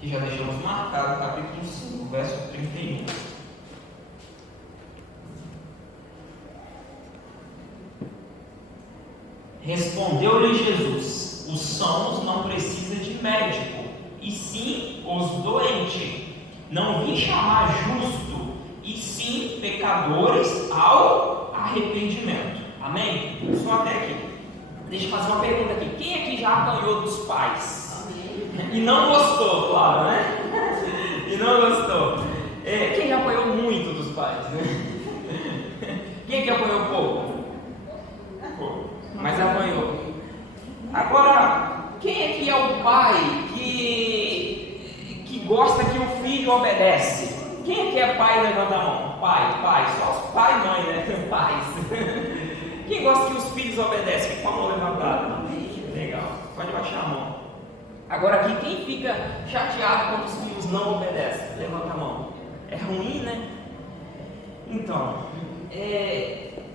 que já deixamos marcado, capítulo 5, verso 31. Respondeu-lhe Jesus: os sãos não precisam de médico, e sim os doentes. Não vim chamar justo, e sim pecadores ao arrependimento. Amém? Só até aqui. Deixa eu fazer uma pergunta aqui. Quem aqui já apanhou dos pais? Amém. E não gostou, claro, né? E não gostou. Quem já apanhou muito dos pais? Quem aqui apanhou pouco? Pouco. Mas apanhou. Agora, quem aqui é o pai que gosta que o filho obedece? Quem aqui é pai? Levanta a mão. Pai, só os pai e mãe, né? Pais. Quem gosta que os filhos obedecem? Fica com a mão levantada. Legal, pode baixar a mão. Agora aqui, quem fica chateado quando os filhos não obedecem? Levanta a mão. É ruim, né? Então,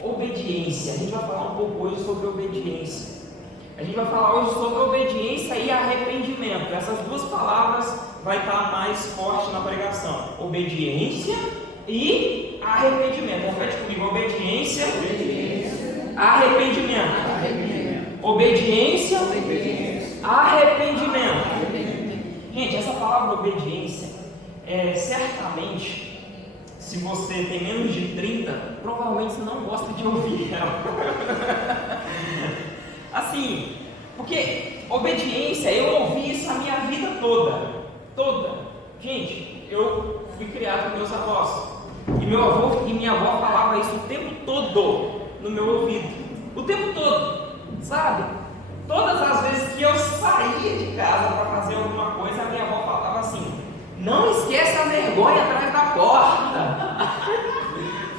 obediência. A gente vai falar um pouco hoje sobre obediência. A gente vai falar hoje sobre obediência e arrependimento. Essas duas palavras vai estar mais forte na pregação. Obediência e arrependimento. Repete comigo. Obediência. Arrependimento. Obediência. Arrependimento. Gente, essa palavra obediência, certamente, se você tem menos de 30, provavelmente você não gosta de ouvir ela. Assim, porque obediência, eu ouvi isso a minha vida toda. Gente, eu fui criado com meus avós, e meu avô e minha avó falavam isso o tempo todo no meu ouvido, o tempo todo, sabe? Todas as vezes que eu saía de casa para fazer alguma coisa, a minha avó falava assim: não esqueça a vergonha atrás da porta.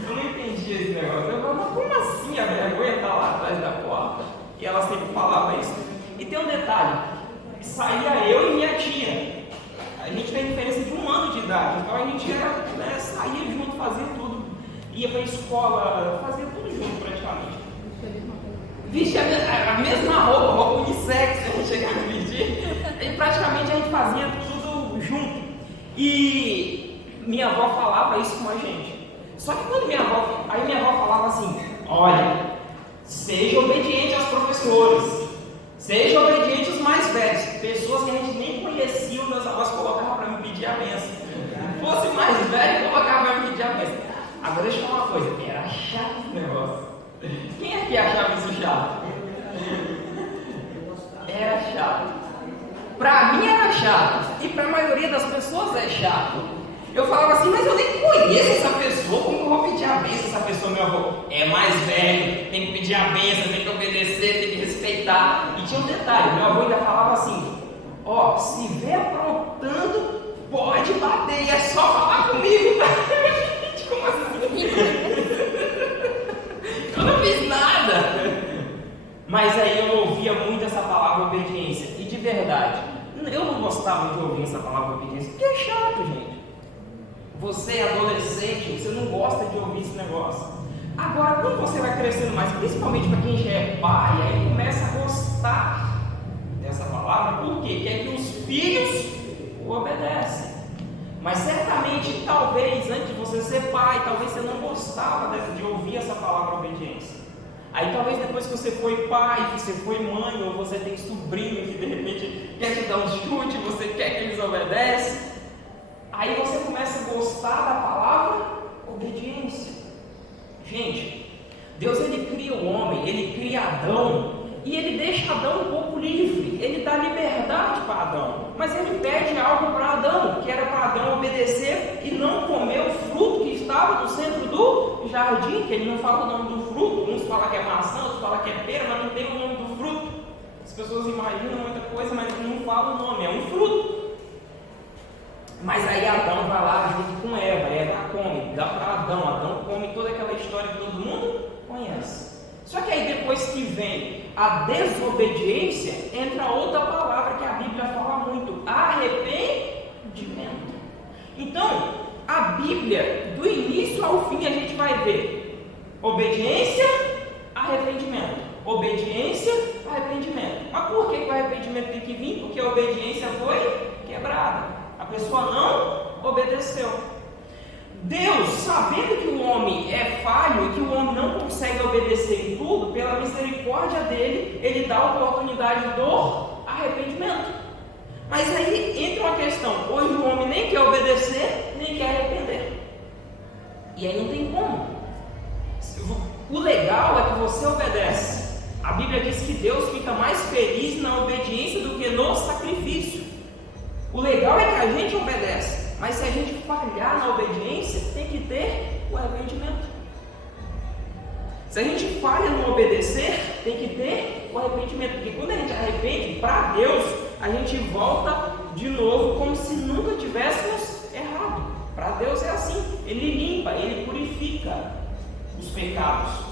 Eu não entendi esse negócio. Eu falava, mas como assim a vergonha está lá atrás da porta? E ela sempre falava isso. E tem um detalhe: saía eu e minha tia. A gente tem diferença de 1 ano de idade, então a gente saía junto, fazia tudo, ia para a escola, fazia tudo junto praticamente. Vestia a mesma roupa unissex, a gente chegava a vestir, e praticamente a gente fazia tudo junto. E minha avó falava isso com a gente. Só que quando minha avó falava assim: olha, seja obediente aos professores, seja obediente aos mais velhos. Pessoas que a gente nem conhecia, meus avós colocavam para me pedir a benção. Se fosse mais velho, colocava para me pedir a benção. Agora deixa eu falar uma coisa: era chato esse negócio. Quem é que achava isso chato? Era chato. Pra mim era chato, e pra maioria das pessoas é chato. Eu falava assim: mas eu nem conheço essa pessoa, como eu vou pedir a benção? Essa pessoa, meu avô, é mais velho, tem que pedir a benção, tem que obedecer, tem que respeitar. E tinha um detalhe: meu avô ainda falava assim: ó, se vê aprontando, pode bater, e é só falar comigo. Gente, como assim? Eu não fiz nada. Mas aí eu ouvia muito essa palavra obediência. E de verdade, eu não gostava de ouvir essa palavra obediência, porque é chato, gente. Você é adolescente, você não gosta de ouvir esse negócio. Agora, quando você vai crescendo mais, principalmente para quem já é pai, aí começa a gostar dessa palavra. Por quê? Quer que os filhos o obedecem. Mas certamente, talvez, antes de você ser pai, talvez você não gostava de ouvir essa palavra obediência. Aí talvez depois que você foi pai, que você foi mãe, ou você tem sobrinho que de repente quer te dar um chute, você quer que eles obedecem, aí você começa a gostar da palavra obediência. Gente, Deus ele cria o homem, ele cria Adão, e ele deixa Adão um pouco livre, ele dá liberdade para Adão, mas ele pede algo para Adão, que era para Adão obedecer e não comer o fruto que estava no centro do jardim, que ele não fala o nome do fruto. Uns falam que é maçã, outros falam que é pera, mas não tem o nome do fruto. As pessoas imaginam muita coisa, mas não falam o nome, é um fruto. Mas aí Adão vai lá junto com Eva come, dá para Adão come toda aquela história que todo mundo conhece. Só que aí depois que vem a desobediência, entra outra palavra que a Bíblia fala muito: arrependimento. Então, a Bíblia, do início ao fim, a gente vai ver obediência, arrependimento. Obediência, arrependimento. Mas por que o arrependimento tem que vir? Porque a obediência foi quebrada. A pessoa não obedeceu. Deus, sabendo que o homem é falho e que o homem não consegue obedecer em tudo, pela misericórdia dele, ele dá a oportunidade do arrependimento. Mas aí entra uma questão: hoje o homem nem quer obedecer, nem quer arrepender. E aí não tem como. O legal é que você obedece. A Bíblia diz que Deus fica mais feliz na obediência do que no sacrifício. O legal é que a gente obedece. Mas se a gente falhar na obediência, tem que ter o arrependimento. Se a gente falha no obedecer, tem que ter o arrependimento. Porque quando a gente arrepende, para Deus, a gente volta de novo como se nunca tivéssemos errado. Para Deus é assim, Ele limpa, Ele purifica os pecados.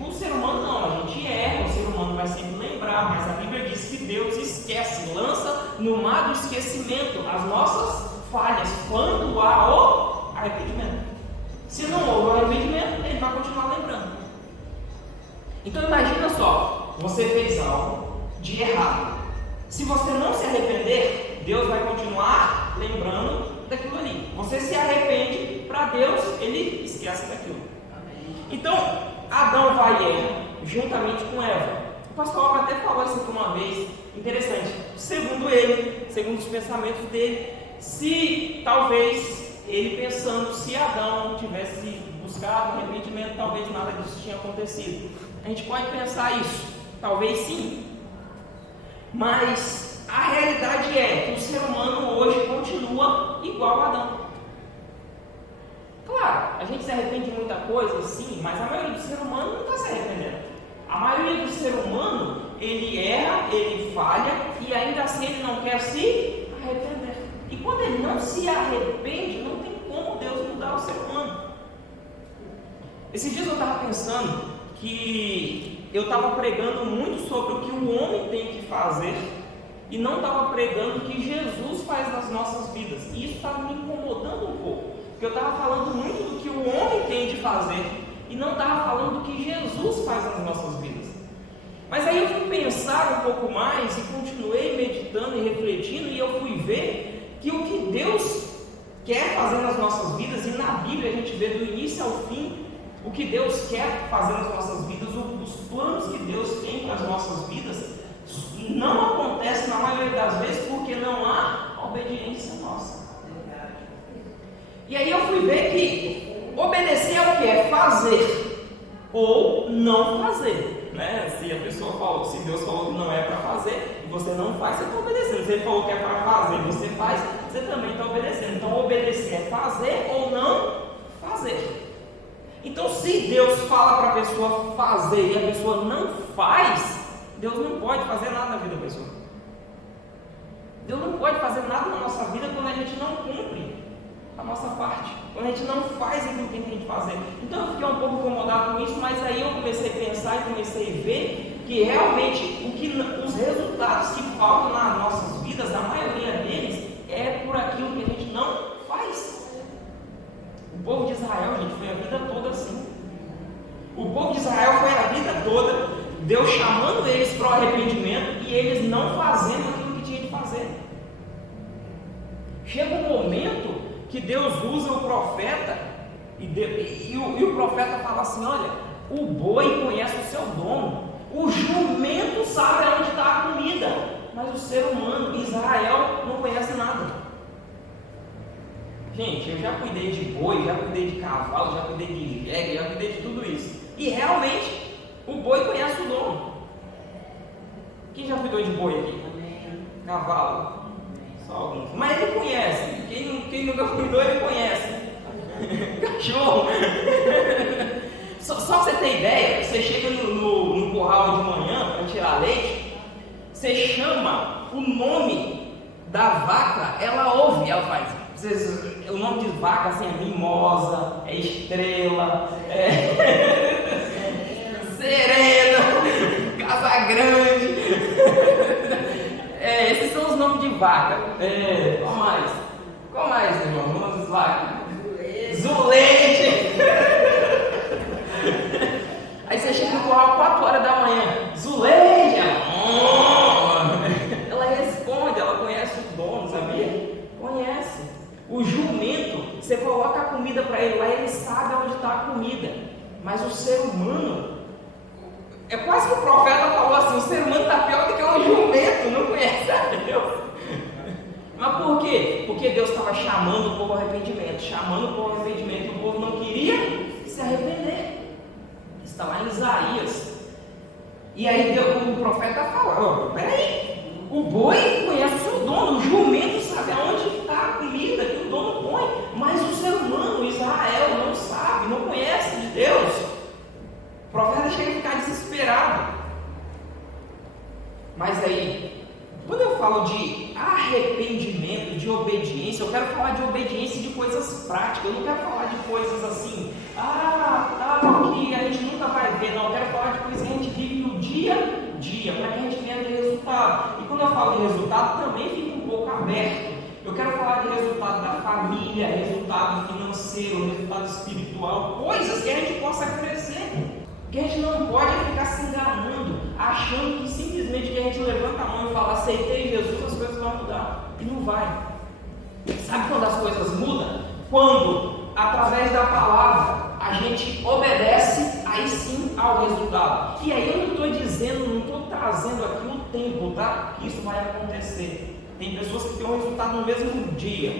O ser humano não, a gente erra, o ser humano vai sempre lembrar, mas a Bíblia diz que Deus esquece, lança no mar do esquecimento as nossas falhas quando há o arrependimento. Se não houve o arrependimento, Ele vai continuar lembrando. Então imagina só, você fez algo de errado. Se você não se arrepender, Deus vai continuar lembrando daquilo ali. Você se arrepende, para Deus, Ele esquece daquilo. Então, Adão vai e erra, juntamente com Eva. O pastor Alva até falou isso aqui uma vez, interessante. Segundo ele, segundo os pensamentos dele, se talvez ele pensando, se Adão tivesse buscado arrependimento, talvez nada disso tinha acontecido. A gente pode pensar isso, talvez sim. Mas a realidade é que o ser humano hoje continua igual a Adão. Claro, a gente se arrepende de muita coisa, sim, mas a maioria do ser humano não está se arrependendo. A maioria do ser humano, ele erra, ele falha e ainda assim ele não quer se arrepender. E quando ele não se arrepende, não tem como Deus mudar o ser humano. Esses dias eu estava pensando que eu estava pregando muito sobre o que o homem tem que fazer e não estava pregando o que Jesus faz nas nossas vidas. E isso estava me incomodando um pouco. Porque eu estava falando muito do que o homem tem de fazer e não estava falando do que Jesus faz nas nossas vidas. Mas aí eu fui pensar um pouco mais e continuei meditando e refletindo, e eu fui ver que o que Deus quer fazer nas nossas vidas, e na Bíblia a gente vê do início ao fim o que Deus quer fazer nas nossas vidas, os planos que Deus tem para as nossas vidas, não acontece na maioria das vezes porque não há obediência nossa. E aí eu fui ver que obedecer é o que? É fazer ou não fazer, né? Se a pessoa falou, se Deus falou que não é para fazer e você não faz, você está obedecendo. Se Ele falou que é para fazer e você faz, você também está obedecendo. Então obedecer é fazer ou não fazer. Então se Deus fala para a pessoa fazer e a pessoa não faz, Deus não pode fazer nada na vida da pessoa. Deus não pode fazer nada na nossa vida quando a gente não cumpre a nossa parte, quando a gente não faz aquilo que a gente tem que fazer. Então eu fiquei um pouco incomodado com isso, mas aí eu comecei a pensar e comecei a ver que realmente os resultados que faltam nas nossas vidas, a maioria deles, é por aquilo que a gente não faz. O povo de Israel, gente, foi a vida toda assim. O povo de Israel foi a vida toda, Deus chamando eles para o arrependimento e eles não fazendo aquilo que tinha de fazer. Chega um momento que Deus usa o profeta e o profeta fala assim: olha, o boi conhece o seu dono, o jumento sabe onde está a comida, mas o ser humano, Israel, não conhece nada. Gente, eu já cuidei de boi, já cuidei de cavalo, já cuidei de jegue, já cuidei de tudo isso, e realmente o boi conhece o dono. Quem já cuidou de boi aqui? Cavalo? Só alguns. Mas ele conhece. Quem nunca cuidou, ele conhece. Cachorro. Só pra você ter ideia, você chega no curral de manhã para tirar leite, você chama o nome da vaca, ela ouve, ela faz. O nome de vaca assim, é mimosa, é estrela, é serena, casa grande. Esses são os nomes de vaca. Qual mais? Qual mais, irmão? Nomes de vaca? Zulete. Aí você chega no curral 4 horas da manhã. Zulete. Ela responde, ela conhece o dono, sabia? Conhece. para ele lá, ele sabe onde está a comida. Mas o ser humano, é quase que o profeta falou assim, o ser humano está pior do que o jumento, não conhece a Deus. Mas por quê? Porque Deus estava chamando o povo ao arrependimento, e o povo não queria se arrepender. Está lá em Isaías. E aí o profeta fala, peraí, o boi conhece o seu dono, o jumento sabe aonde está a comida que o dono põe, mas o ser humano, Israel, não sabe, não conhece de Deus. O profeta chega a ficar desesperado. Mas aí, quando eu falo de arrependimento, de obediência, eu quero falar de obediência de coisas práticas, eu não quero falar de coisas assim, que a gente nunca vai ver, não, eu quero falar de coisas que a gente vive no dia a dia, para que a gente venha ter resultado. E quando eu falo de resultado, também fica um pouco aberto. Eu quero falar de resultado da família, resultado financeiro, resultado espiritual, coisas que a gente possa crescer. Que a gente não pode ficar se enganando, achando que simplesmente que a gente levanta a mão e fala, aceitei Jesus, as coisas vão mudar. E não vai. Sabe quando as coisas mudam? Quando, através da palavra, a gente obedece, aí sim, ao resultado. E aí eu não estou dizendo, não estou trazendo aqui o tempo, tá? Que isso vai acontecer. Tem pessoas que têm um resultado no mesmo dia.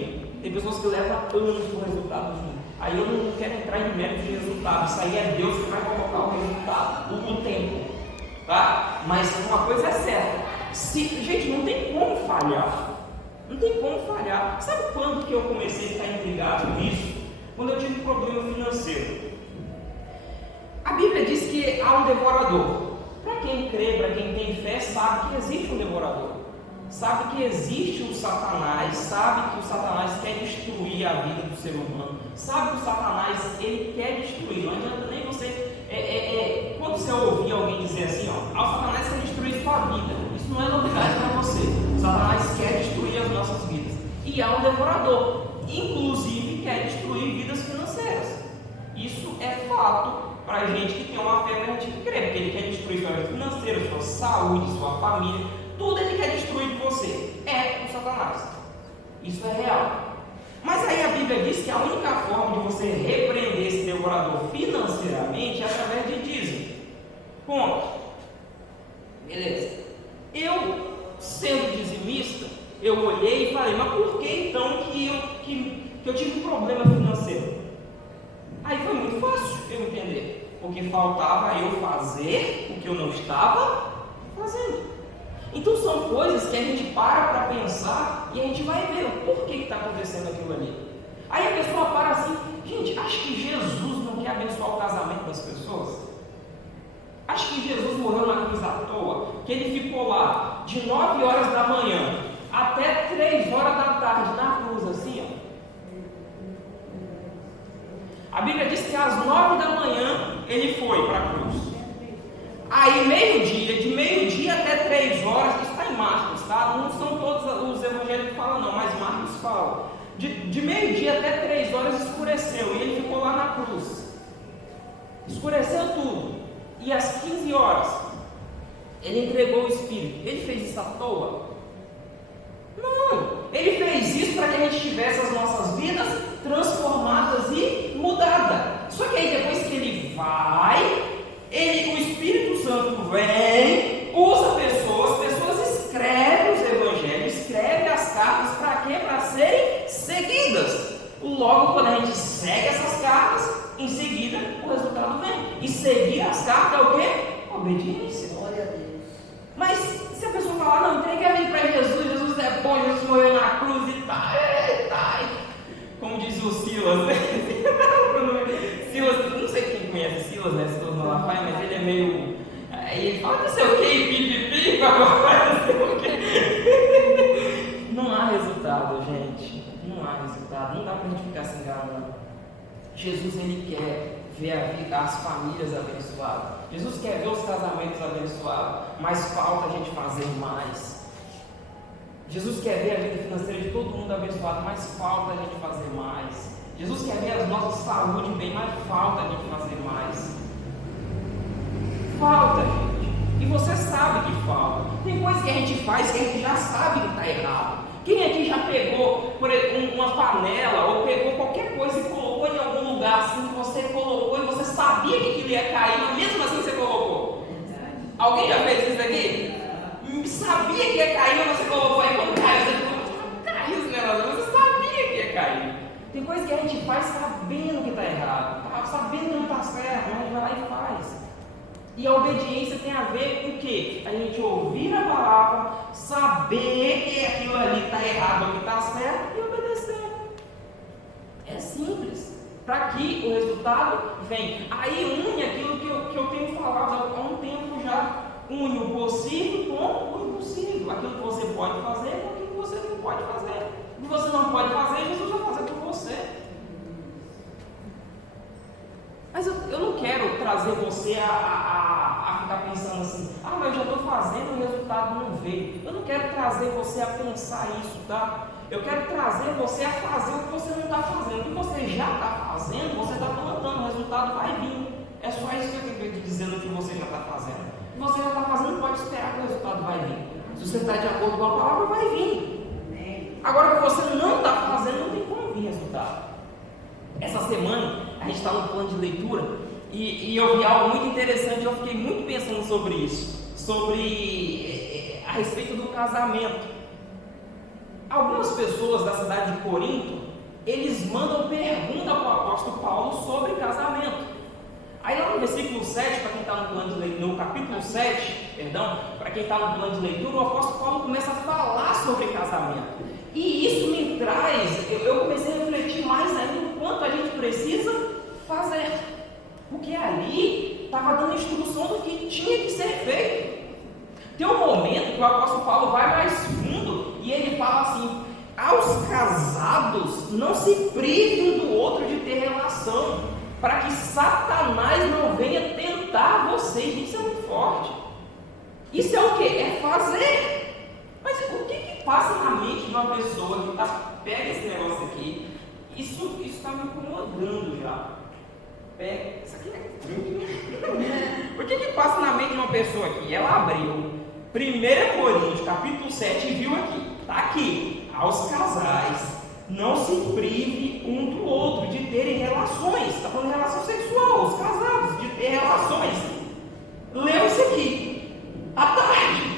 Tem pessoas que levam anos para o resultado vir. Aí eu não quero entrar em mérito de resultado. Isso aí é Deus que vai colocar o resultado, o tempo. Tá? Mas uma coisa é certa. Gente, não tem como falhar. Não tem como falhar. Sabe quando que eu comecei a ficar intrigado com isso? Quando eu tive um problema financeiro. A Bíblia diz que há um devorador. Para quem crê, para quem tem fé, sabe que existe um devorador. Sabe que existe o Satanás, sabe que o Satanás quer destruir a vida do ser humano, sabe que o Satanás, ele quer destruir, não adianta nem você, quando você ouvir alguém dizer assim, o Satanás quer destruir sua vida, isso não é novidade para você, o Satanás quer destruir as nossas vidas, e há um devorador, inclusive quer destruir vidas financeiras, isso é fato para a gente que tem uma fé, para a gente crer, porque ele quer destruir sua vida financeira, sua saúde, sua família, tudo ele quer destruir de você. É o Satanás. Isso é real. Mas aí a Bíblia diz que a única forma de você repreender esse devorador financeiramente é através de dízimo. Ponto. Beleza. Eu, sendo dizimista, eu olhei e falei, mas por que então que eu tive um problema financeiro? Aí foi muito fácil eu entender. Porque faltava eu fazer o que eu não estava fazendo. Então são coisas que a gente para pensar e a gente vai ver o porquê que está acontecendo aquilo ali. Aí a pessoa para assim, gente, acho que Jesus não quer abençoar o casamento das pessoas? Acho que Jesus morreu na cruz à toa, que ele ficou lá de 9 horas da manhã até 3 horas da tarde na cruz, assim, A Bíblia diz que às 9 da manhã ele foi para a cruz. Aí meio-dia, de meio-dia até 3 horas, isso está em Marcos, tá? Não são todos os evangelhos que falam não, mas Marcos fala. De meio-dia até 3 horas escureceu e ele ficou lá na cruz. Escureceu tudo. E às 15 horas, ele entregou o Espírito. Ele fez isso à toa? Não, ele fez isso para que a gente tivesse as nossas vidas transformadas e mudadas. Só que aí depois que ele vai, o Espírito Santo vem, usa pessoas escrevem os evangelhos, escrevem as cartas, para quê? Para serem seguidas. Logo, quando a gente segue essas cartas, em seguida o resultado vem. E seguir as cartas é o quê? Obediência. Glória a Deus. Mas se a pessoa falar, não, entregue a vida para Jesus, Jesus é bom, Jesus morreu na cruz e tá. Como diz o Silas, né? Silas, não sei quem conhece Silas, né? Silas Malafaia, mas ele é meio. Aí ele fala, não sei o que, pipipi, agora não sei o que. Não há resultado, gente. Não há resultado. Não dá pra gente ficar se enganando. Jesus, ele quer ver a vida, as famílias abençoadas. Jesus quer ver os casamentos abençoados. Mas falta a gente fazer mais. Jesus quer ver a vida financeira de todo mundo abençoado, mas falta a gente fazer mais. Jesus quer ver a nossa saúde bem, mas falta a gente fazer mais. Falta, gente. E você sabe que falta. Tem coisas que a gente faz que a gente já sabe que está errado. Quem aqui já pegou por exemplo, uma panela ou pegou qualquer coisa e colocou em algum ia cair, mas mesmo assim você colocou? Alguém já fez isso aqui? Sabia que ia cair, mas você colocou aí quando caiu, você falou, caiu esse negócio, você sabia que ia cair. Tem coisa que a gente faz sabendo que está errado, sabendo que não está certo, mas a gente vai lá e faz. E a obediência tem a ver com o quê? A gente ouvir a palavra, saber que aquilo ali está errado ou que está certo e obedecer. É simples. Para que o resultado venha. Aí une aquilo que eu tenho falado há um tempo já. Une o possível com o impossível. Aquilo que você pode fazer com aquilo que você não pode fazer. O que você não pode fazer, Jesus vai fazer por você. Mas eu não quero trazer você a ficar pensando assim, mas eu já estou fazendo e o resultado não veio. Eu não quero trazer você a pensar isso, tá? Eu quero trazer você a fazer o que você não está fazendo. O que você já está fazendo, você está plantando, o resultado vai vir. É só isso que eu tenho que dizer do que você já está fazendo. O que você já está fazendo, pode esperar que o resultado vai vir. Se você está de acordo com a palavra, vai vir. Agora, o que você não está fazendo, não tem como vir resultado. Essa semana, a gente está no plano de leitura e eu vi algo muito interessante. Eu fiquei muito pensando sobre isso, a respeito do casamento. Algumas pessoas da cidade de Corinto, eles mandam pergunta para o apóstolo Paulo sobre casamento. Aí lá no versículo 7, para quem está no plano de leitura, no capítulo 7, para quem está no plano de leitura, o apóstolo Paulo começa a falar sobre casamento. E isso me traz, eu comecei a refletir mais ainda o quanto a gente precisa fazer. Porque ali estava dando instrução do que tinha que ser feito. Tem um momento que o apóstolo Paulo vai mais fundo e ele fala assim: aos casados não se privem um do outro de ter relação, para que Satanás não venha tentar vocês. Isso é muito forte. Isso é o que? É fazer. Mas o que passa na mente de uma pessoa que pega esse negócio aqui? Isso está me incomodando já. Pega, isso aqui é grande. O que passa na mente de uma pessoa aqui? Ela abriu 1 Coríntios capítulo 7 e viu aqui. Está aqui. Aos casais, não se prive um do outro de terem relações. Está falando de relação sexual, os casados, de ter relações. Leu isso aqui à tarde.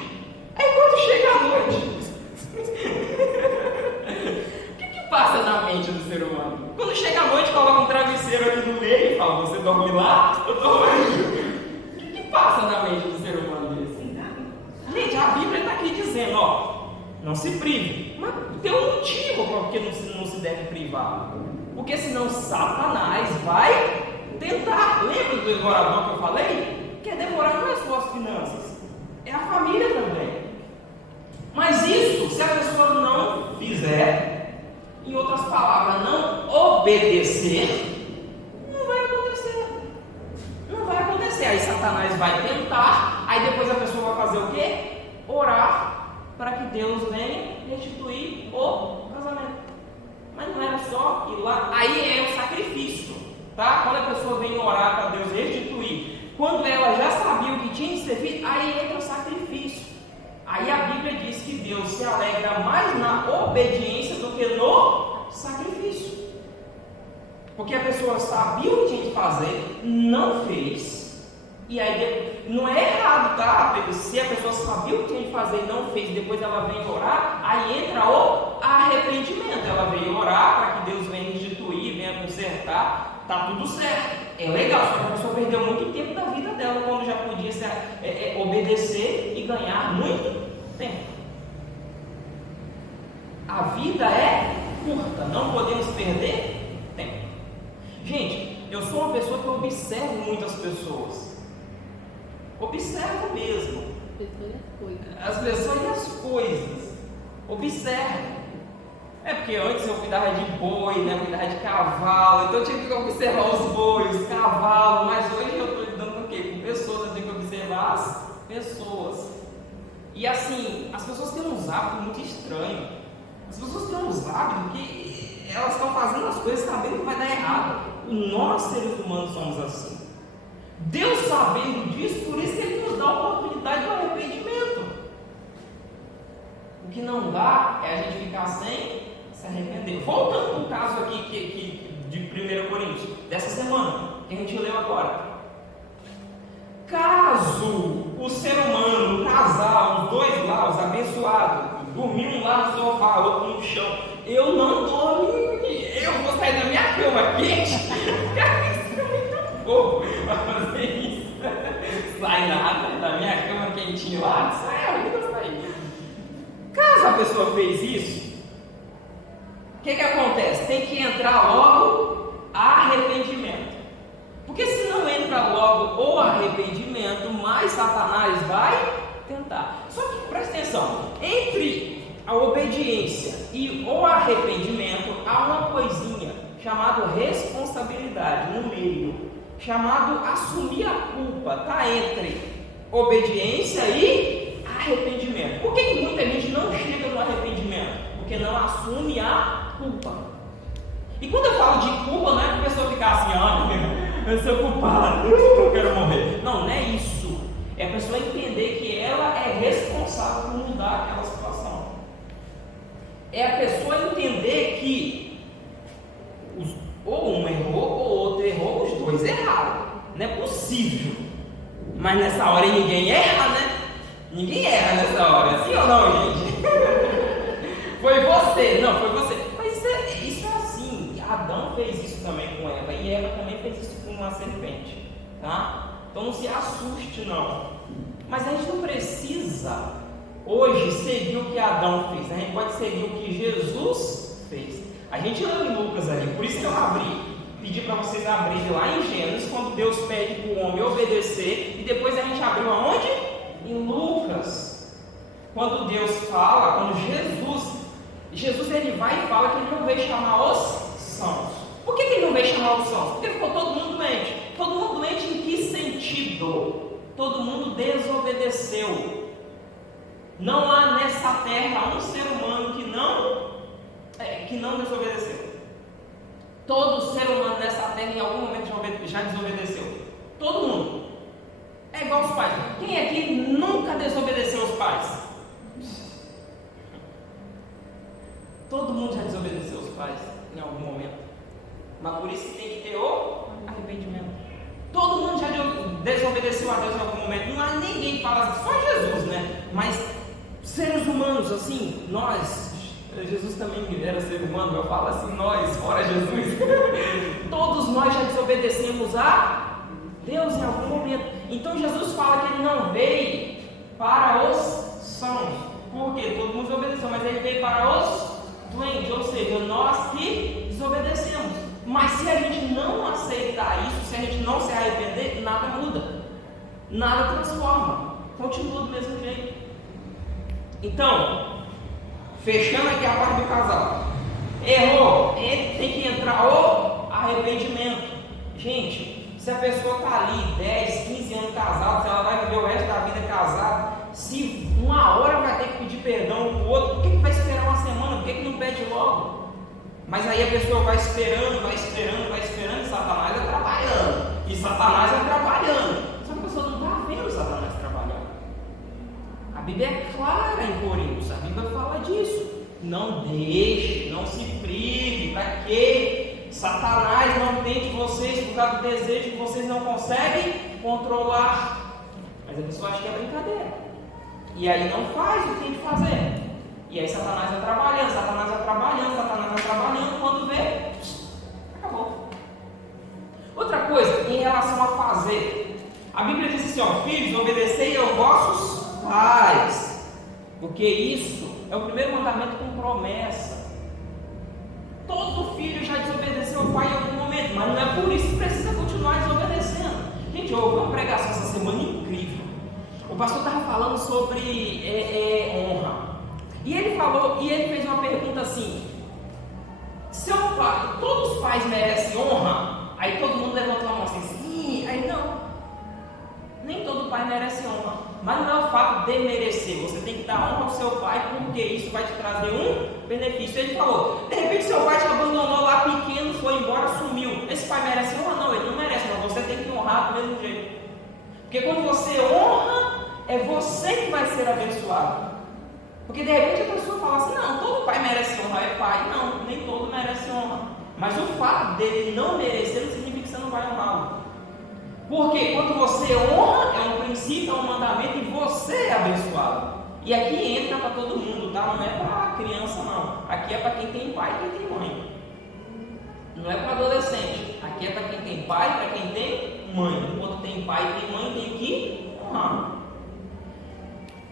Aí quando chega a noite, o que passa na mente do ser humano? Quando chega a noite, coloca um travesseiro aqui no meio e fala: você dorme lá? Eu dormo aqui. O que passa na mente do ser humano desse? Gente, a Bíblia está aqui dizendo, não se prive. Mas tem um motivo porque não se deve privar. Porque senão Satanás vai tentar. Lembra do devorador que eu falei? Quer devorar não é só as finanças, é a família também. Mas isso, se a pessoa não fizer, em outras palavras, não obedecer, não vai acontecer. Não vai acontecer. Aí Satanás vai tentar, aí depois a pessoa vai fazer o quê? Orar para que Deus venha restituir o casamento. Mas não era só ir lá, aí é o sacrifício, tá? Quando a pessoa vem orar para Deus restituir, quando ela já sabia o que tinha de ser feito, aí entra o sacrifício. Aí a Bíblia diz que Deus se alegra mais na obediência do que no sacrifício. Porque a pessoa sabia o que tinha que fazer, não fez, e aí não é errado, tá? Se a pessoa sabia o que tinha que fazer e não fez, depois ela vem orar, aí entra o arrependimento. Ela veio orar para que Deus venha restituir, venha consertar, tá tudo certo. É legal, só que a pessoa perdeu muito tempo da vida dela, quando já podia obedecer e ganhar muito tempo. A vida é curta, não podemos perder tempo. Gente, eu sou uma pessoa que observo muitas pessoas. Observo mesmo. As pessoas e as coisas. Observo. É porque antes eu cuidava de boi, né? Eu cuidava de cavalo, então eu tinha que observar os bois, os cavalos, mas hoje eu estou lidando com o quê? Com pessoas, eu tenho que observar as pessoas. E assim, as pessoas têm uns hábitos muito estranhos. As pessoas têm uns hábitos que elas estão fazendo as coisas sabendo que vai dar errado. Nós, seres humanos, somos assim. Deus, sabendo disso, por isso que Ele nos dá a oportunidade do arrependimento. O que não dá é a gente ficar sem se arrepender. Voltando para o caso aqui de 1 Coríntios, dessa semana, que a gente leu agora. Caso o ser humano, o casal, os dois lá, os abençoados, dormir um lá no sofá, outro no chão, eu não dormi, eu vou sair da minha cama quente. Cara, isso é muito pouco para fazer isso. Sai nada da minha cama quentinha lá, sai a vida, sai. Caso a pessoa fez isso, o que acontece? Tem que entrar logo arrependimento. Porque se não entra logo o arrependimento, mais Satanás vai tentar. Só que presta atenção, entre a obediência e o arrependimento há uma coisinha chamada responsabilidade no meio, chamado assumir a culpa. Está entre obediência e arrependimento. Por que muita gente não chega no arrependimento? Porque não assume a culpa. E quando eu falo de culpa, não é para a pessoa ficar assim, eu sou culpado, eu quero morrer. Não, não é isso. É a pessoa entender que ela é responsável por mudar aquela situação. É a pessoa entender que ou um errou ou outro errou, os dois erraram. Não é possível. Mas nessa hora ninguém erra, né? Ninguém erra nessa hora, sim ou não, gente? Foi você, não, foi você. Mas isso é assim. Adão fez isso também com Eva, e Eva também fez isso com uma serpente, tá? Então não se assuste, não. Mas a gente não precisa hoje seguir o que Adão fez, a gente pode seguir o que Jesus fez. A gente leu em Lucas ali, por isso que eu pedi para vocês abrirem lá em Gênesis, quando Deus pede para o homem obedecer, e depois a gente abriu aonde? Em Lucas, quando Deus fala, quando Jesus ele vai e fala que ele não veio chamar os sãos. Por que ele não veio chamar os sãos? Porque ficou todo mundo doente. Todo mundo doente em que sentido? Todo mundo desobedeceu. Não há nessa terra um ser humano que não desobedeceu. Todo ser humano nessa terra em algum momento já desobedeceu. Todo mundo. É igual os pais. Quem aqui nunca desobedeceu os pais? Todo mundo já desobedeceu os pais em algum momento. Mas por isso que tem que ter o arrependimento. Todo mundo já desobedeceu a Deus em algum momento. Não há ninguém que fala assim, só Jesus, né? Mas seres humanos, assim, nós, Jesus também era ser humano, eu falo assim, nós, fora Jesus. Todos nós já desobedecemos a Deus em algum momento. Então Jesus fala que ele não veio para os sãos. Por quê? Todo mundo desobedeceu, mas ele veio para os doentes, ou seja, nós que desobedecemos. Mas se a gente não aceitar isso, se a gente não se arrepender, nada muda, nada transforma, continua do mesmo jeito. Então, fechando aqui a parte do casal, errou, ele tem que entrar o arrependimento. Gente, se a pessoa está ali 10, 15 anos casada, se ela vai viver o resto da vida casada, se uma hora vai ter que pedir perdão para o outro, por que vai esperar uma semana? Por que não pede logo? Mas aí a pessoa vai esperando, e Satanás é trabalhando. E Satanás é trabalhando. Só que a pessoa não está vendo Satanás trabalhando. A Bíblia é clara em Coríntios, a Bíblia fala disso. Não deixe, não se prive, para que Satanás não tente vocês por causa do desejo que vocês não conseguem controlar. Mas a pessoa acha que é brincadeira. E aí não faz o que tem que fazer. E aí Satanás vai trabalhando, quando vê, acabou. Outra coisa, em relação a fazer, a Bíblia diz assim, ó, filhos, obedecei aos vossos pais, porque isso é o primeiro mandamento com promessa. Todo filho já desobedeceu ao pai em algum momento, mas não é por isso que precisa continuar desobedecendo. Gente, eu ouvi uma pregação essa semana incrível. O pastor estava falando sobre honra. E ele fez uma pergunta assim: seu pai, todos os pais merecem honra? Aí todo mundo levantou a mão assim, sim. Aí não, nem todo pai merece honra. Mas não é o fato de merecer, você tem que dar honra ao seu pai, porque isso vai te trazer um benefício. Ele falou, de repente seu pai te abandonou lá pequeno, foi embora, sumiu. Esse pai merece honra? Não, ele não merece, mas você tem que honrar do mesmo jeito. Porque quando você honra, é você que vai ser abençoado. Porque de repente a pessoa fala assim, não, todo pai merece honra, é pai. Não, nem todo merece honra. Mas o fato dele não merecer não significa que você não vai honrá-lo. Porque quando você honra, é um princípio, é um mandamento e você é abençoado. E aqui entra para todo mundo, tá? Não é para criança não. Aqui é para quem tem pai e quem tem mãe. Não é para adolescente. Aqui é para quem tem pai e para quem tem mãe. Quando tem pai e tem mãe, tem que honrar.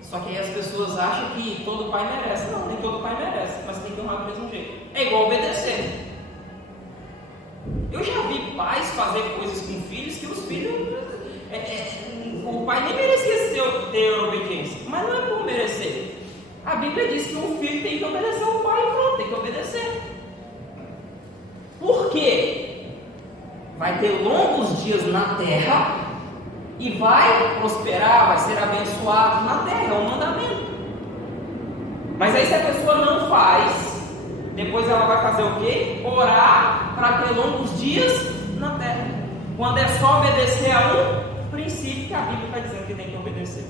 Só que aí as pessoas acham que todo pai merece. Não, nem todo pai merece, mas tem que honrar do mesmo jeito. É igual obedecer. Eu já vi pais fazer coisas com filhos que os filhos... o pai nem merecia ter obediência, mas não é por merecer. A Bíblia diz que um filho tem que obedecer ao pai e pronto, tem que obedecer. Por quê? Vai ter longos dias na terra e vai prosperar, vai ser abençoado na terra, é um mandamento. Mas aí se a pessoa não faz, depois ela vai fazer o quê? Orar para ter longos dias na terra. Quando é só obedecer a um princípio que a Bíblia está dizendo que tem que obedecer.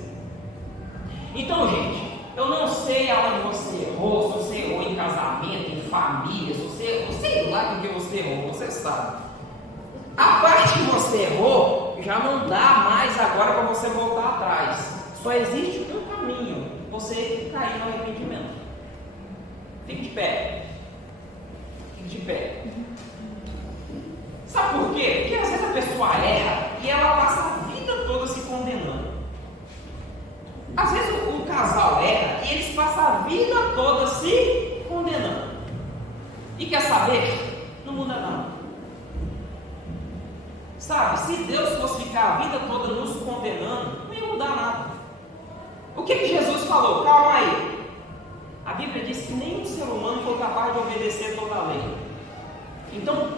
Então, gente, eu não sei aonde você errou, se você errou em casamento, em família, se você errou, sei lá o que você errou, você sabe. A parte que você errou, já não dá mais agora para você voltar atrás. Só existe um caminho, você cair no arrependimento. Fique de pé. Fique de pé. Sabe por quê? Porque às vezes a pessoa erra e ela passa a vida toda se condenando. Às vezes o casal erra e eles passam a vida toda se condenando. E quer saber? Não muda nada. Sabe, se Deus fosse ficar a vida toda nos condenando, não ia mudar nada. O que Jesus falou? Calma aí. A Bíblia diz que nenhum ser humano foi capaz de obedecer toda a lei. Então,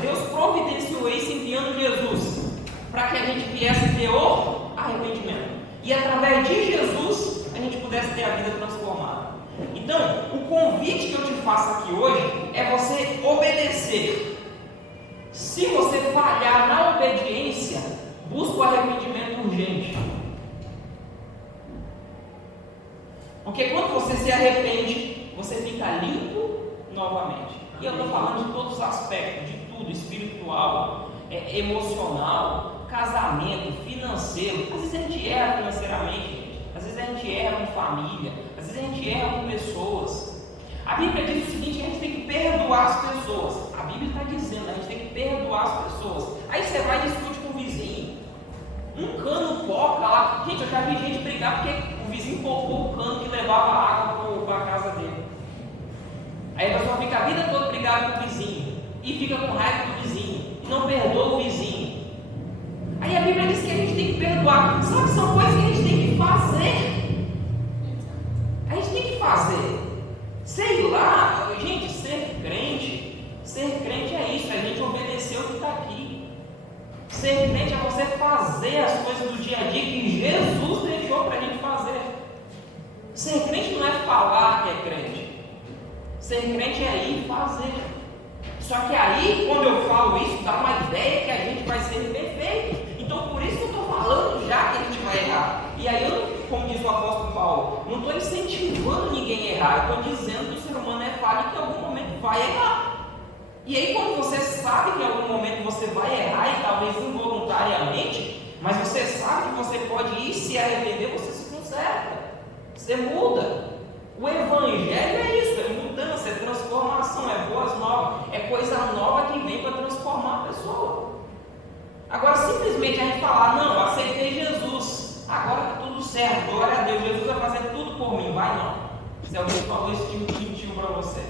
Deus providenciou isso enviando Jesus para que a gente viesse ter o arrependimento. E através de Jesus, a gente pudesse ter a vida transformada. Então, o convite que eu te faço aqui hoje é você obedecer. Se você falhar na obediência, busque o arrependimento urgente. Porque quando você se arrepende, você fica limpo novamente. E eu estou falando de todos os aspectos, de tudo, espiritual, emocional, casamento, financeiro. Às vezes a gente erra financeiramente, gente. Às vezes a gente erra com família, às vezes a gente erra com pessoas. A Bíblia diz o seguinte, a gente tem que perdoar as pessoas. A Bíblia está dizendo, a gente tem que perdoar as pessoas. Aí você vai e discute com o vizinho. Um cano poca lá. Gente, eu já vi gente brigar porque o vizinho pocou o cano que levava água para a casa dele. Aí a pessoa fica a vida toda brigada com o vizinho. E fica com raiva do vizinho. E não perdoa o vizinho. Aí a Bíblia diz que a gente tem que perdoar. Só que são coisas que a gente tem que fazer. A gente tem que fazer. Sei lá, gente, ser crente é isso, é a gente obedecer o que está aqui. Ser crente é você fazer as coisas do dia a dia que Jesus deixou para a gente fazer. Ser crente não é falar que é crente. Ser crente é ir fazer. Só que aí, quando eu falo isso, dá uma ideia que a gente vai ser perfeito. Então, por isso que eu estou falando já que a gente vai errar. E aí, eu, como diz o apóstolo Paulo, não estou incentivando ninguém a errar. Eu estou dizendo que o ser humano é falho e que em algum momento vai errar. E aí, quando você sabe que em algum momento você vai errar, e talvez involuntariamente, mas você sabe que você pode ir se arrepender, você se conserta. Você muda. O Evangelho é isso, é mudança, é transformação, é boas novas, é coisa nova que vem para transformar a pessoa. Agora, simplesmente a gente falar, não, aceitei Jesus, agora está tudo certo, glória a Deus, Jesus vai fazer tudo por mim, vai não. Se alguém falou isso, mentiu para você.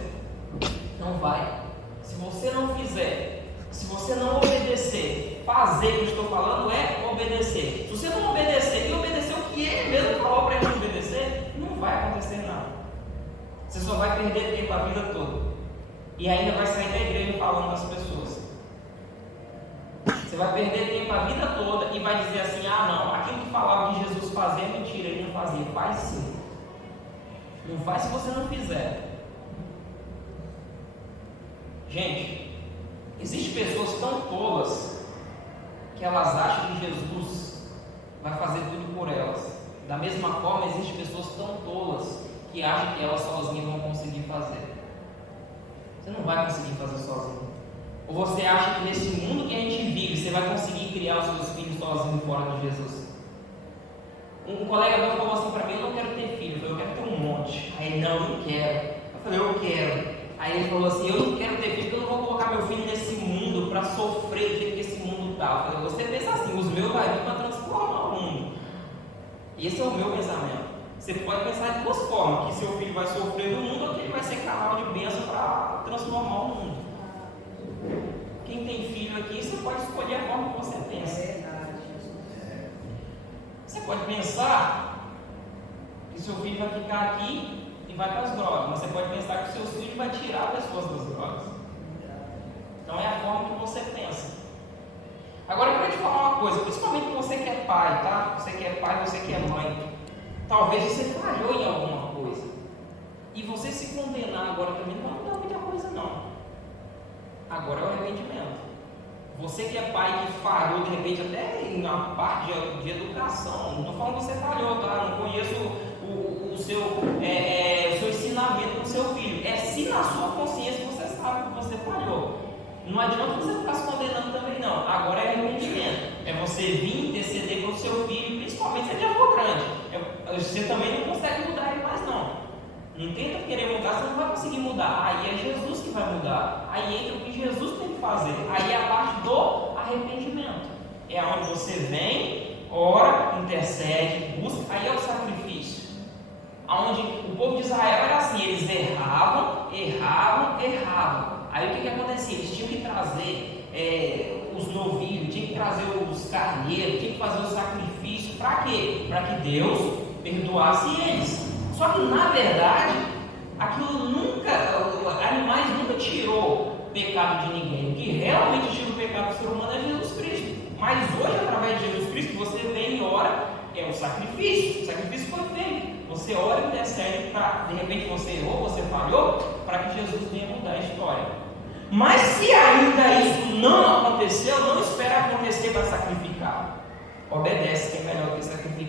Não vai. Se você não fizer, se você não obedecer, fazer o que eu estou falando é obedecer. Se você não obedecer e obedecer o que ele mesmo falou para a gente obedecer, não vai acontecer nada. Você só vai perder tempo a vida toda. E ainda vai sair da igreja falando das pessoas. Você vai perder tempo a vida toda e vai dizer assim, ah não, aquilo que falava de Jesus fazer é mentira, ele não fazia. Faz sim. Não faz se você não fizer. Gente, existem pessoas tão tolas que elas acham que Jesus vai fazer tudo por elas. Da mesma forma, existem pessoas tão tolas que acham que elas sozinhas vão conseguir fazer. Você não vai conseguir fazer sozinho. Ou você acha que nesse mundo que a gente vive, você vai conseguir criar os seus filhos sozinho fora de Jesus. Um colega meu falou assim para mim: eu não quero ter filho, eu quero ter um monte. Aí ele: não, eu não quero. Eu falei: eu quero. Aí ele falou assim: eu não quero ter filho, porque eu não vou colocar meu filho nesse mundo para sofrer do jeito que esse mundo está. Eu falei: você pensa assim, os meus vai vir para transformar o mundo. E esse é o meu pensamento. Você pode pensar de duas formas: que seu filho vai sofrer do mundo ou que ele vai ser canal de bênção para transformar o mundo. Quem tem filho aqui, você pode escolher a forma que você pensa. Você pode pensar que seu filho vai ficar aqui e vai para as drogas, mas você pode pensar que o seu filho vai tirar pessoas das drogas. Então é a forma que você pensa. Agora eu quero te falar uma coisa, principalmente você que é pai, tá? Você que é pai, você que é mãe. Talvez você falhou em alguma coisa. E você se condenar agora também não vai mudar muita coisa não. Agora é o arrependimento. Você que é pai que falhou de repente até na parte de educação, não estou falando que você falhou, tá? Não conheço o seu ensinamento do seu filho. É se na sua consciência você sabe que você falhou. Não adianta você ficar se condenando também não. Agora é arrependimento. É você vir interceder pelo seu filho, principalmente se ele já for grande. Você também não consegue mudar ele mais não. Não tenta querer mudar, você não vai conseguir mudar. Aí é Jesus que vai mudar. Aí entra o que Jesus tem que fazer. Aí é a parte do arrependimento. É onde você vem, ora, intercede, busca. Aí é o sacrifício. Onde o povo de Israel era assim: eles erravam. Aí o que acontecia? Eles tinham que trazer os novilhos, tinham que trazer os carneiros, tinham que fazer o sacrifício. Para quê? Para que Deus perdoasse eles. Só que na verdade, aquilo animais nunca tirou pecado de ninguém. O que realmente tira o pecado do ser humano é Jesus Cristo. Mas hoje, através de Jesus Cristo, você vem e ora, é o sacrifício. O sacrifício foi feito. Você ora e intercede para, de repente você errou, você falhou, para que Jesus venha mudar a história. Mas se ainda isso não aconteceu, não espera acontecer para sacrificar. Obedece, que é melhor do que sacrificar.